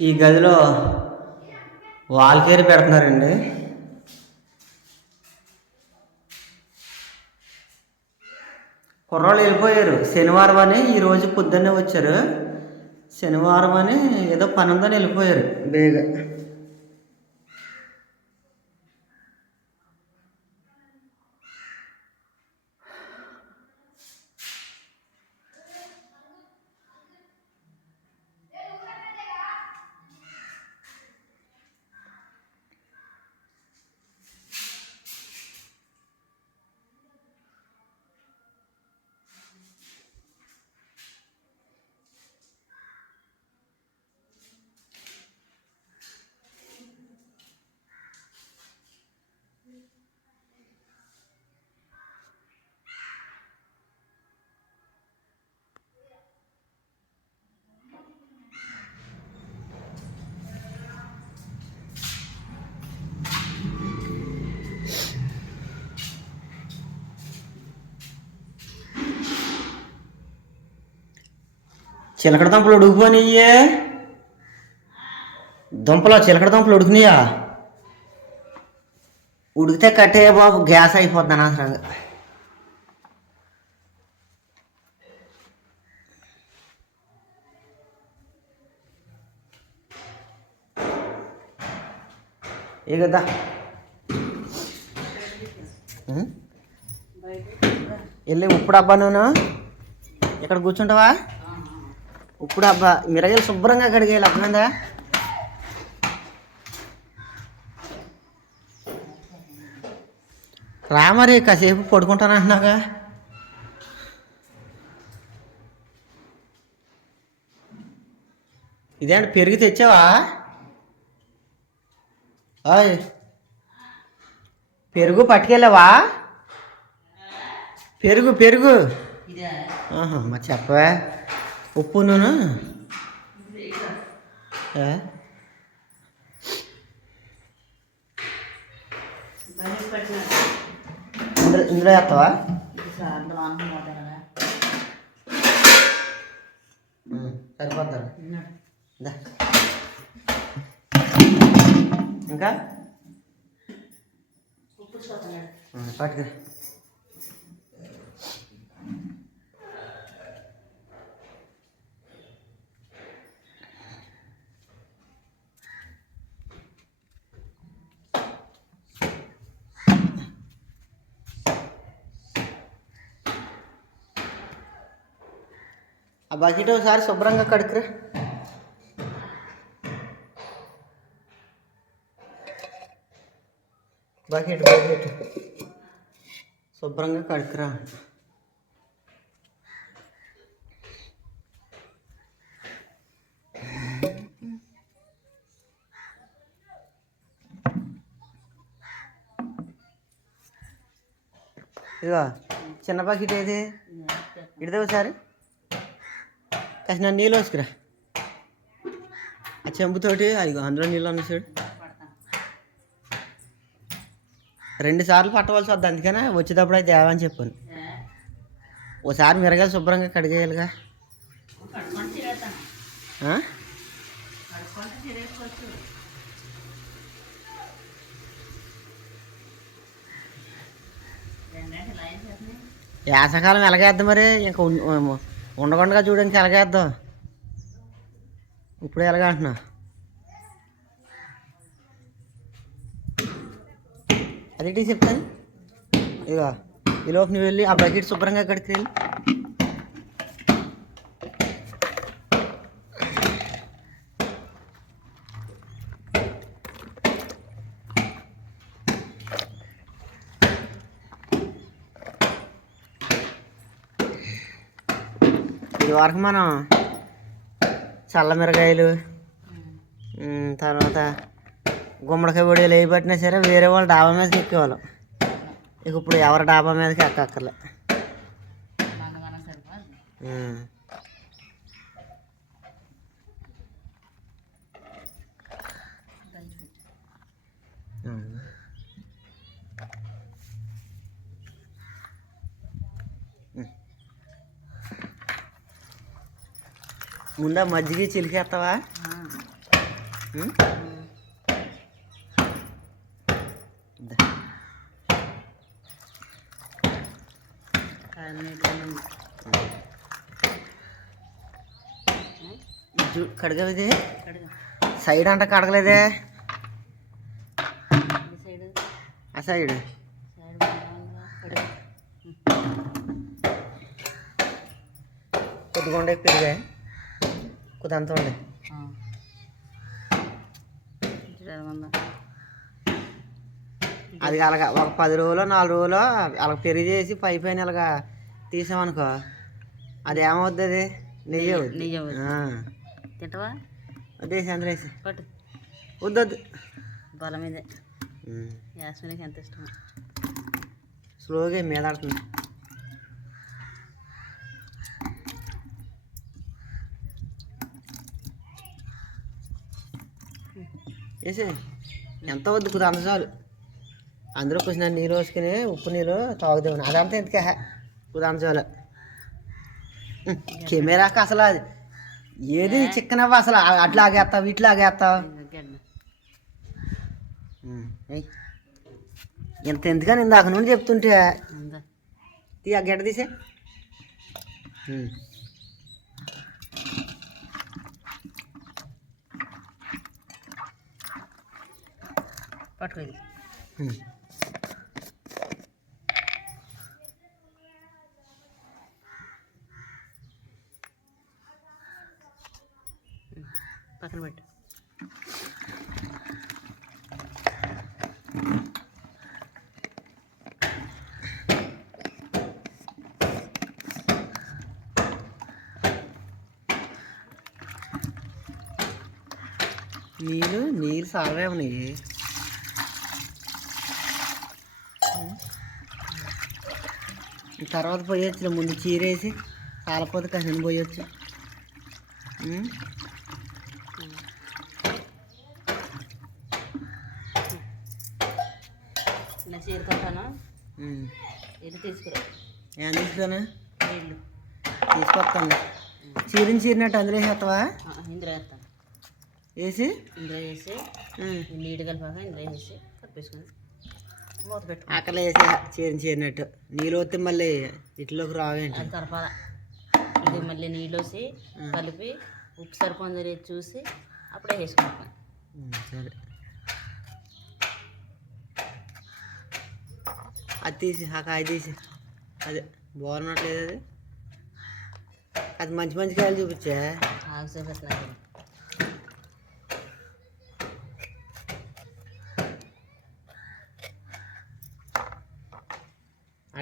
ఈ గదిలో వాల్కేరి పెడుతున్నారండి. కుర్రాళ్ళు వెళ్ళిపోయారు. శనివారం అని ఈరోజు పొద్దున్నే వచ్చారు. శనివారం అని ఏదో పని ఉందని వెళ్ళిపోయారు. బేగా చిలకడ దుంపలు ఉడికిపోయినాయే దుంపలు చిలకడ దుంపలు ఉడుకునియా ఉడికితే కట్టే బాబు గ్యాస్ అయిపోద్ది అనవసరంగా. ఏ కదా వెళ్ళి ఉప్పుడు అబ్బా నువ్వు. ఇక్కడ కూర్చుంటావా? ఇప్పుడు అబ్బా మిరగాయలు శుభ్రంగా కడిగేయాలి అర్థమైందా? రా మరి కాసేపు పడుకుంటాను అంటున్నాగా ఇదేంటి పెరుగు తెచ్చావా? ఓయ్ పెరుగు పట్టుకెళ్ళావా? పెరుగు పెరుగు. మరి చెప్పవా. ఉప్పు నూనె ఏ? ఇందులో ఇందులో వేస్తావా ఉం, సరిపోతారు దా. ఇంకా ఉం, పట్టుకురా ఆ బకెట్ ఒకసారి శుభ్రంగా కడుకురా బకెట్ బకెట్. శుభ్రంగా కడుకురా ఇదిగో చిన్న బకెట్ ఏది? ఇడితే ఒకసారి. కాసిన నీళ్ళు వేసుకురా ఆ చెంబుతోటి అదిగో అందులో నీళ్ళు అన్న చూడు. రెండు సార్లు పట్టవలసి వద్దు అందుకనే వచ్చేటప్పుడు అయితే తేవని చెప్పాను. ఓసారి మిరగాయలు శుభ్రంగా కడిగేయాలిగా. ఆ? వేసవకాలం ఎలాగేద్దాం మరి? ఇంకా ఉండకుండా చూడడానికి ఎలాగేద్దాం ఇప్పుడు ఎలాగ అంటున్నా. అదేంటి చెప్తాను? ఇదిగో ఈలోపు నువ్వు వెళ్ళి ఆ బకెట్ శుభ్రంగా అక్కడికి వెళ్ళి. వరకు మనం చల్లమిరకాయలు తర్వాత గుమ్మడికాయ పొడిలు వేయి పట్టినా సరే వేరే వాళ్ళ డాబా మీదకి ఎక్కేవాళ్ళం. ఇక ఇప్పుడు ఎవరి డాబా మీదకి ఎక్కక్కర్లే. ముందా మజ్జిగ చిలికేస్తావా ఉమ్? దా. ఇది కడగవు ఇది సైడ్ అంట కడగలేదే? ఆ సైడ్. కొద్దిగా ఉండే కొద్దింత ఉండే అది అలాగా ఒక పది రోజులు నాలుగు రోజులు అలా పెరిగి చేసి పై పైన అలాగా తీసామనుకో అది ఏమవుద్ది అది? నెయ్యి నెయ్యి అవుద్ది. ఆ. తింటవా? వద్దేసి అందులో వేసి. పట్టు. వద్దు వద్దు బలం. యాస్మినికి ఎంత ఇష్టం స్లోగా మీద ఆడుతుంది. వేసే ఎంత వద్దు కొద్ది అంత చాలు. అందులో కొంచెం నీళ్ళు వేసుకుని ఉప్పు నీళ్ళు తాగుదామని. అదంతా ఎందుకే? అంత చాలు. కెమెరాకి అసలు అది? ఏది చికెన్ అవ్వ అసలు? అట్లా ఆగేస్తావు ఇట్లా ఆగేస్తావు. ఇంత ఎందుకని ఇందాక నుండి చెప్తుంటే? తీ ఆ గడ్డ తీసే. పట్టుకో ఇది. పక్కన పెట్టు. నీళ్ళు నీళ్ళు సాలవే ఉన్నాయి ఈ తర్వాత పోయొచ్చు ముందు చీరేసి సాలపోతే కసిన పోయొచ్చు. ఉమ్. ఇలా చీరుకుంటాను ఉమ్. ఇది తీసుకురా? ఏం తీసుకురాను? నీళ్ళు తీసుకొస్తాను. చీరిని చీరినట్టు అందులో వేసేస్తావా ఇందులో వేస్తాను. వేసి? ఇందులో వేసి నీళ్ళు కలిపాక ఇందులో వేసి కప్పేసుకొని అక్కడ వేసే చీరిని చీరినట్టు. నీళ్ళు వస్తే మళ్ళీ ఇట్లోకి రావేంటి కలపాల ఇది మళ్ళీ నీళ్ళు వేసి కలిపి ఉప్పు సరిపోయిందో చూసి అప్పుడే వేసుకుంటాను ఉమ్, సరే. అది తీసి ఆ కాయ తీసి. అదే బాగున్నట్లేదు అది. అది మంచి మంచి కాయలు చూపించా? చూపిస్తున్నాను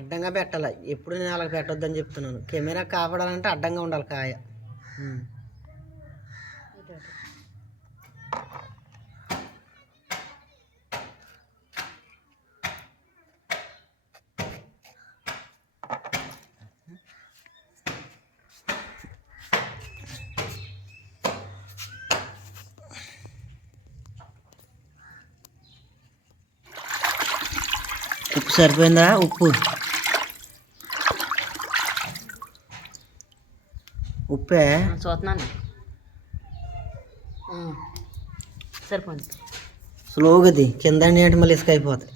అడ్డంగా పెట్టాలి? ఎప్పుడు నేను అలా పెట్టొద్దని చెప్తున్నాను. కెమెరా కాపాడాలంటే అడ్డంగా ఉండాలి కాయ. ఉప్పు సరిపోయిందా? ఉప్పు. ఉప్పే? చూస్తున్నాను. సరిపోయింది. స్లోగా ది కింద అంటే మళ్ళీ ఇసుక ఇది.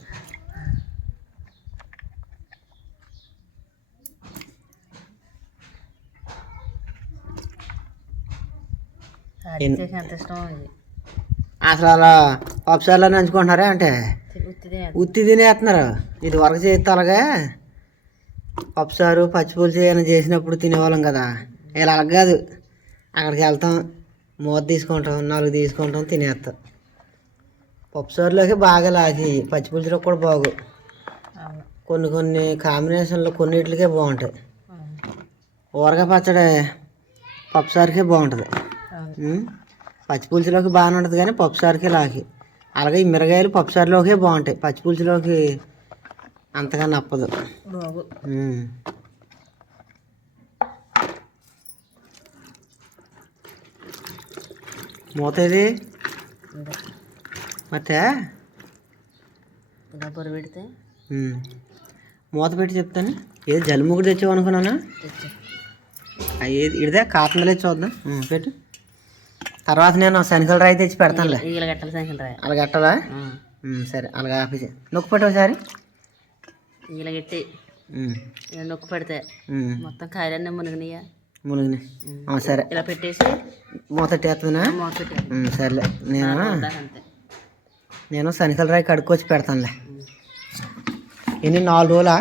అసలు అలా పప్పుసార్లు నంచుకుంటున్నారా అంటే? ఉత్తి తినేస్తున్నారు. ఇది వరకు చేస్తే అలాగా పప్పుసారు పచ్చిపులుసు ఏమైనా చేసినప్పుడు తినేవాళ్ళం కదా. ఇలా కాదు. అక్కడికి వెళ్తాం మూత తీసుకుంటాం నాలుగు తీసుకుంటాం తినేస్తాం. పప్పుసారులోకి బాగా లాగి పచ్చిపులుసులో కూడా బాగు. కొన్ని కొన్ని కాంబినేషన్లో కొన్నిటికే బాగుంటాయి. ఊరగా పచ్చడి పప్పుసారుకే బాగుంటుంది. పచ్చిపులుసులోకి బాగానే ఉంటుంది కానీ పప్పుసారుకే లాగి. అలాగే ఈ మిరగాయలు పప్పుసారులోకే బాగుంటాయి. పచ్చిపులుసులోకి అంతగా నప్పదు బాగు ఉమ్. మూత ఇది ఇంకా మతే పెడితే. మూత పెట్టి చెప్తాను. ఏది జలుముగుడు తెచ్చావు అనుకున్నానా? ఏది? ఇడిదే కాతందలే చూద్దాం. పెట్టు. తర్వాత నేను శనగల రాయి తెచ్చి పెడతానులే. గట్టల సంఖ్యలు రాయ. అట్టవా ఉమ్, సరే అలాగ ఆపేసి. నొక్కు పెట్టు ఒకసారి. ఇలా నొక్కు పెడితే. మొత్తం కాయలన్నీ మునిగినాయా? మునిగిని సరే. ఇలా పెట్టేసి మూత ఉమ్, సర్లే. నేను? నేను శనగల రాయి కడుక్కొచ్చి పెడతానులే. ఎన్ని నాలుగు రోజులా?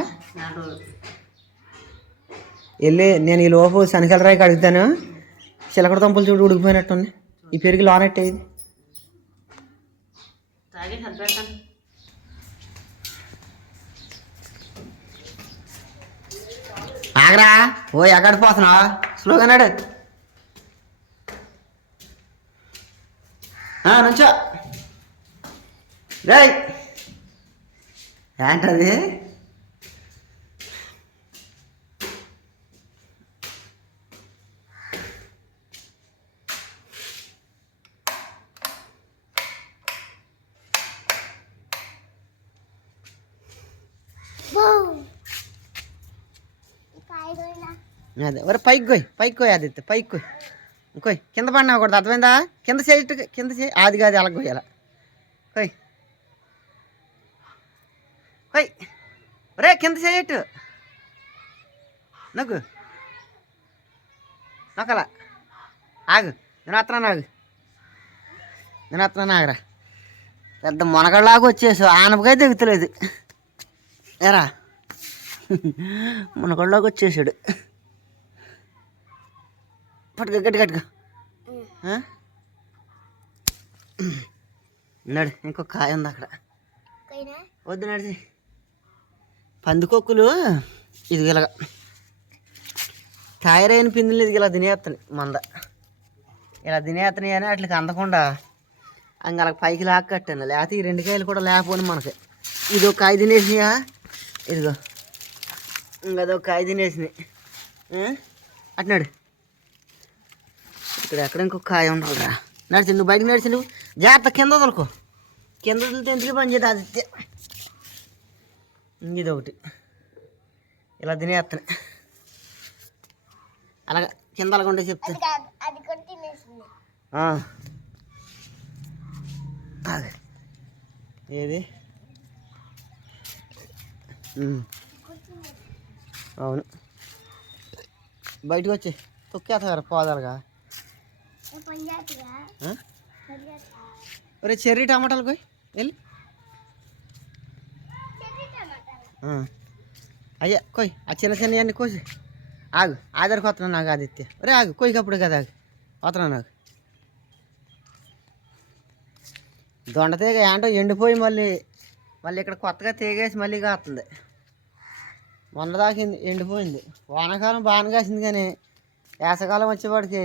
వెళ్ళి నేను ఈ లోపు శనగల రాయి కడుగుతాను చిలకడ దుంపలు చూడు ఉడికిపోయినట్టుంది ఈ పెరిగి లోనట్టే ఇది. ఆగరా? ఓ ఎక్కడ పోతున్నా స్లోగా నడు. ఆ, నుంచో. రేయ్. ఏంటది? అదే ఒరే పైకి పోయి పైకి పోయి ఆదిత్య పైకి కోయ్ ఇంకోయ్ కింద పడినా కూడా అర్థమైందా? కింద చేయట్టు కింద చేయి ఆది కాదు అలా కోయాల కోయ్. కోయ్. ఒరే కింద చేయట్టు నొక్కు. నొక్కలా. ఆగు. నేను వస్తున్నాను ఆగు నేను ఆగరా పెద్ద మునగడలాగా వచ్చేసి ఆనపకాయ దిగుతలేదు ఎరా మునగడలాగా వచ్చేసాడు. పట్టుకో గట్టి గట్టిగా ఆ? నడు ఇంకో కాయ ఉంది అక్కడ. వద్దు నడిచి పందికొక్కులు ఇది ఇలాగ. కాయరైన పిందులు ఇది ఇలా తినేస్తాయి మంద. ఇలా తినేస్తున్నాయి అని అట్లకి అందకుండా అంగ అలా పైకి లాక్క కట్టాను. లేకపోతే ఈ రెండు కాయలు కూడా లేకపోని మనకి. ఇది ఒక కాయ తినేసినాయా? ఇదిగో. ఇంకదో కాయ తినేసినాయి? అట్నాడు ఇక్కడ ఎక్కడ ఇంకొక కాయ ఉండాలిరా. నడిచి నువ్వు బయటకు నడిచి నువ్వు జాగ్రత్త కింద వదలుకో. కింద వదిలితే ఎందుకు పని చేయదు? ఆదిత్య ఇది. ఒకటి. ఇలా తినేస్తాను అలాగ కింద అలాగ ఉండే చెప్తాను ఆ. ఆగు. ఏది. అవును. బయటకు వచ్చి తొక్కేస్తారు పోదాలుగా? ఒరే చెర్రీ టమాటాలు కోయ్ వెళ్ళి. అయ్యా కోయ్ ఆ చిన్న చిన్న అన్ని కోసి. ఆగు ఆధార్ కొత్తనా నాకు ఆదిత్య. ఒరే ఆగు కోయి కప్పుడు కదా ఆగు. వస్తున్నా నాకు. దొండ తీగ ఏంటో ఎండిపోయి మళ్ళీ మళ్ళీ ఇక్కడ కొత్తగా తీగేసి మళ్ళీ కాస్తుంది మొన్న దాకా ఎండి- ఎండిపోయింది. వానాకాలం బాగానే కాసింది కానీ వేసవకాలం వచ్చేవాడికి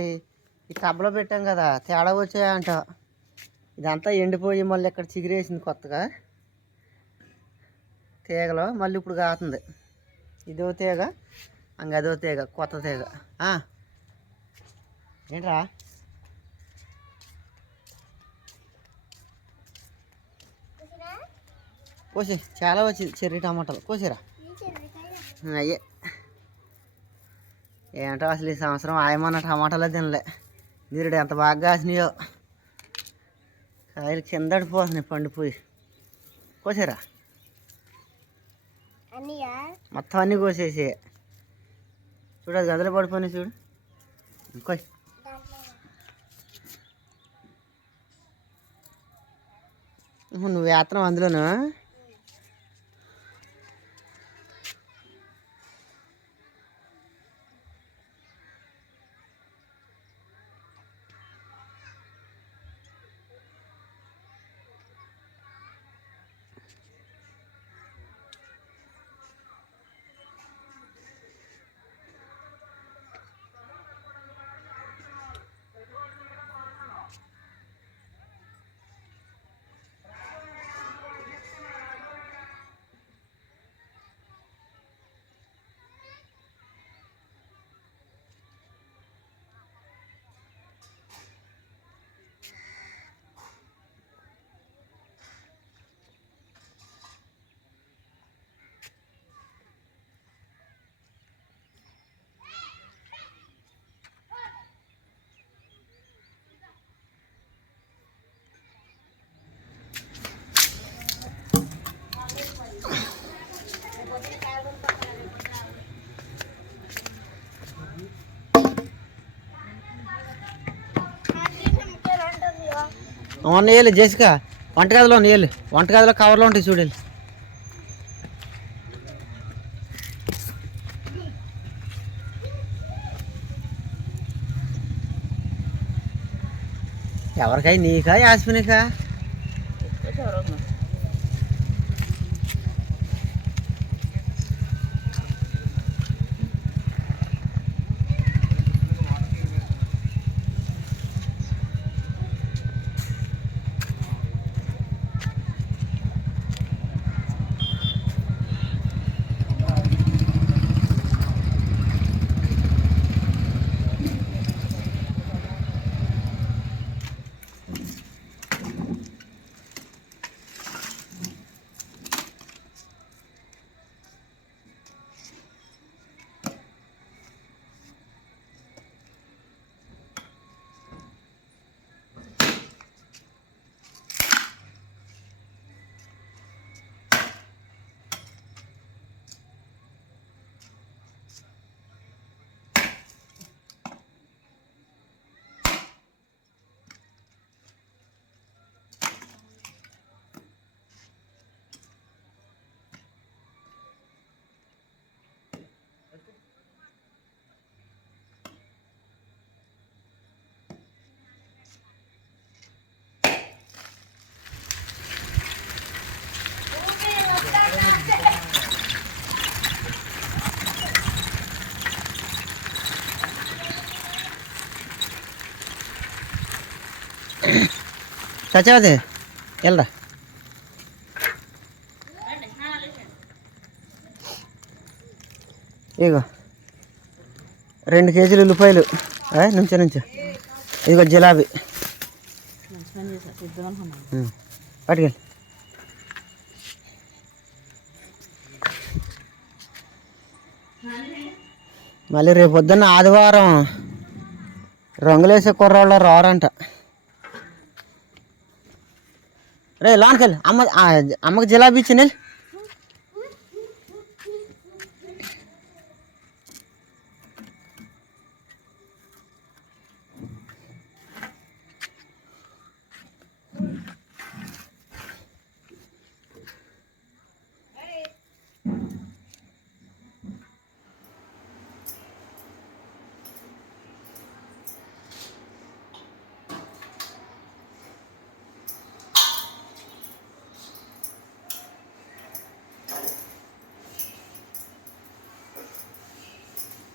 ఈ టబ్లో పెట్టాం కదా తేడా వచ్చాయంట. ఇదంతా ఎండిపోయి మళ్ళీ ఇక్కడ చిగురేసింది కొత్తగా. తీగలో మళ్ళీ ఇప్పుడు కాస్తుంది ఇదో తీగ అంగ అదో తీగ కొత్త తీగ. ఏంట్రా? కోసి చాలా వచ్చింది చెర్రీ టమాటాలు. కోసిరా? అయ్యే. ఏంటో అసలు ఈ సంవత్సరం ఆయమన్న టమాటాలే తినలే. మీరు ఎంత బాగా కాసినాయో. కాయలు కింద పడిపోతున్నాయి పండిపోయి. కోసారా? మొత్తం అన్నీ కోసేసి. చూడు అది గదిలో పడిపోయినాయి చూడు. ఇంకో నువ్వు వేతనం అందులోనా? ఉన్న వేయాలి జేసిక. వంటగదిలో వేయాలి వంటగదిలో కవర్లో ఉంటాయి చూడాలి ఎవరికై నీకా యాస్మినికా? సత్యవతి వెళ్ళరా ఇగో. రెండు కేజీలు ఉల్లిపాయలు. ఆ, నుంచో నుంచో. ఇదిగో జిలాబీ. పట్టుకెళ్ళి. మళ్ళీ రేపు పొద్దున్న ఆదివారం రంగులేసే కుర్రాళ్ళు రారంట. రే లోనకెళ్ళి అమ్మ ఆ, అమ్మకి జిలాబీ ఇచ్చి నెల్లి